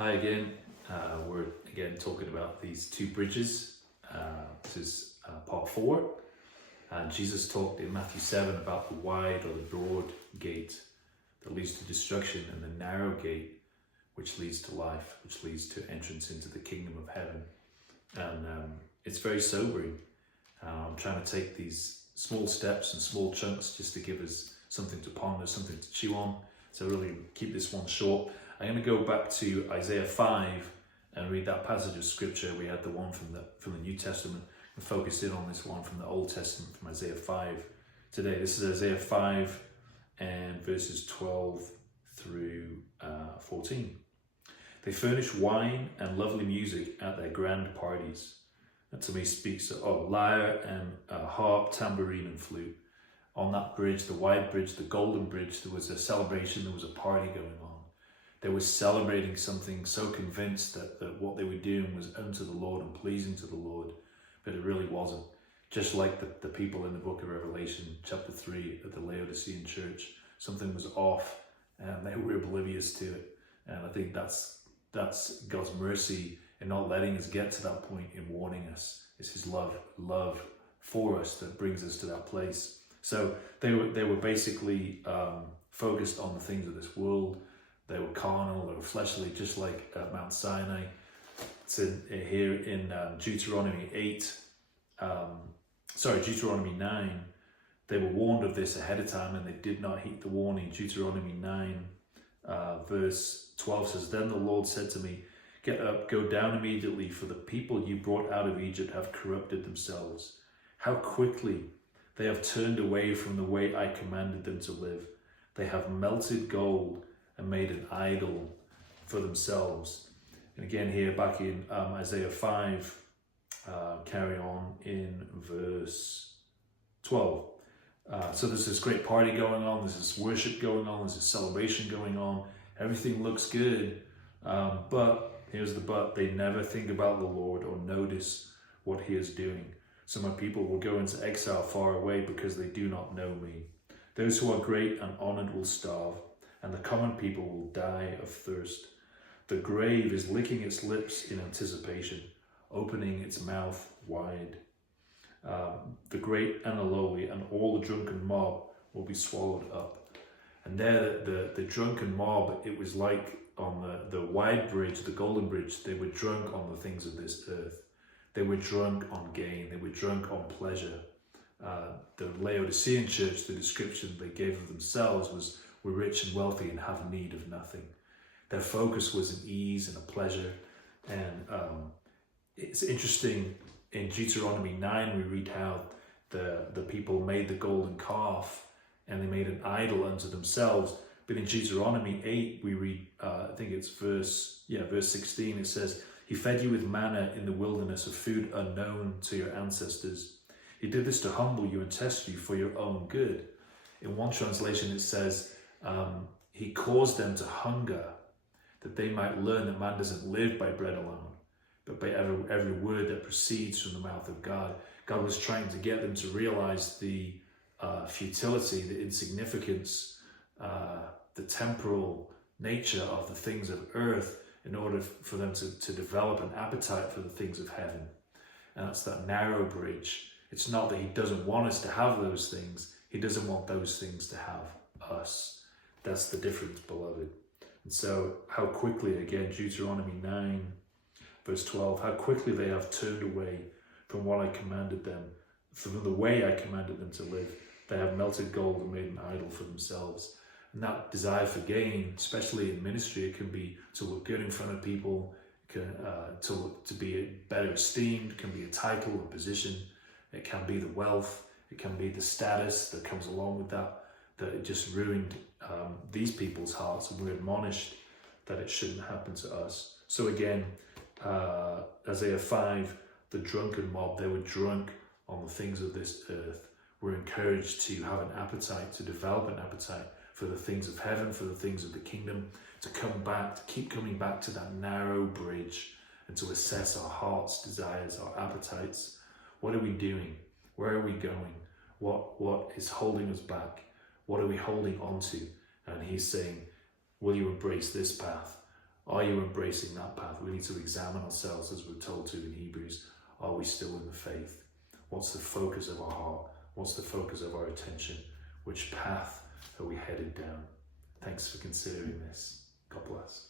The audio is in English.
Hi again. We're again talking about these two bridges. This is part 4. And Jesus talked in Matthew 7 about the wide or the broad gate that leads to destruction and the narrow gate which leads to life, which leads to entrance into the kingdom of heaven. And it's very sobering. I'm trying to take these small steps and small chunks just to give us something to ponder, something to chew on. So really keep this one short. I'm going to go back to Isaiah 5 and read that passage of scripture. We had the one from the New Testament and focus in on this one from the Old Testament, from Isaiah 5 today. This is Isaiah 5 and verses 12 through 14. They furnish wine and lovely music at their grand parties. That to me speaks of lyre and harp, tambourine and flute. On that bridge, the wide bridge, the golden bridge, there was a celebration, there was a party going on. They were celebrating something, so convinced that what they were doing was unto the Lord and pleasing to the Lord, but it really wasn't. Just like the people in the book of Revelation, chapter 3, at the Laodicean church, something was off and they were oblivious to it. And I think that's God's mercy in not letting us get to that point, in warning us. It's his love for us that brings us to that place. So they were basically focused on the things of this world. They were carnal, they were fleshly, just like Mount Sinai. It's here in Deuteronomy 9. They were warned of this ahead of time and they did not heed the warning. Deuteronomy 9 verse 12 says, "Then the Lord said to me, get up, go down immediately, for the people you brought out of Egypt have corrupted themselves. How quickly they have turned away from the way I commanded them to live. They have melted gold and made an idol for themselves." And again here back in Isaiah 5, carry on in verse 12. So there's this great party going on, there's this worship going on, there's this celebration going on, everything looks good, but here's the but: they never think about the Lord or notice what he is doing. So my people will go into exile far away because they do not know me. Those who are great and honored will starve, and the common people will die of thirst. The grave is licking its lips in anticipation, opening its mouth wide. The great and the lowly and all the drunken mob will be swallowed up. And there the drunken mob, it was like on the wide bridge, the golden bridge, they were drunk on the things of this earth. They were drunk on gain, they were drunk on pleasure. The Laodicean church, the description they gave of themselves was, we're rich and wealthy and have need of nothing. Their focus was in ease and a pleasure. And it's interesting, in Deuteronomy 9 we read how the people made the golden calf and they made an idol unto themselves. But in Deuteronomy 8 we read, I think it's verse 16, it says, "He fed you with manna in the wilderness, of food unknown to your ancestors. He did this to humble you and test you for your own good." In one translation it says, he caused them to hunger, that they might learn that man doesn't live by bread alone, but by every word that proceeds from the mouth of God. God was trying to get them to realize the futility, the insignificance, the temporal nature of the things of earth, in order for them to develop an appetite for the things of heaven. And that's that narrow bridge. It's not that he doesn't want us to have those things, he doesn't want those things to have us. That's the difference, beloved. And so how quickly, again, Deuteronomy 9 verse 12, how quickly they have turned away from what I commanded them, from the way I commanded them to live. They have melted gold and made an idol for themselves. And that desire for gain, especially in ministry, it can be to look good in front of people, to be better esteemed, it can be a title, a position, it can be the wealth, it can be the status that comes along with that it just ruined these people's hearts, and we're admonished that it shouldn't happen to us. So again, Isaiah 5, the drunken mob, they were drunk on the things of this earth. We're encouraged to have an appetite, to develop an appetite for the things of heaven, for the things of the kingdom, to come back, to keep coming back to that narrow bridge, and to assess our heart's desires, our appetites. What are we doing? Where are we going? What is holding us back? What are we holding on to? And he's saying, will you embrace this path, Are you embracing that path? We need to examine ourselves, as we're told to in Hebrews. Are we still in the faith? What's the focus of our heart? What's the focus of our attention? Which path are we headed down? Thanks for considering this. God bless.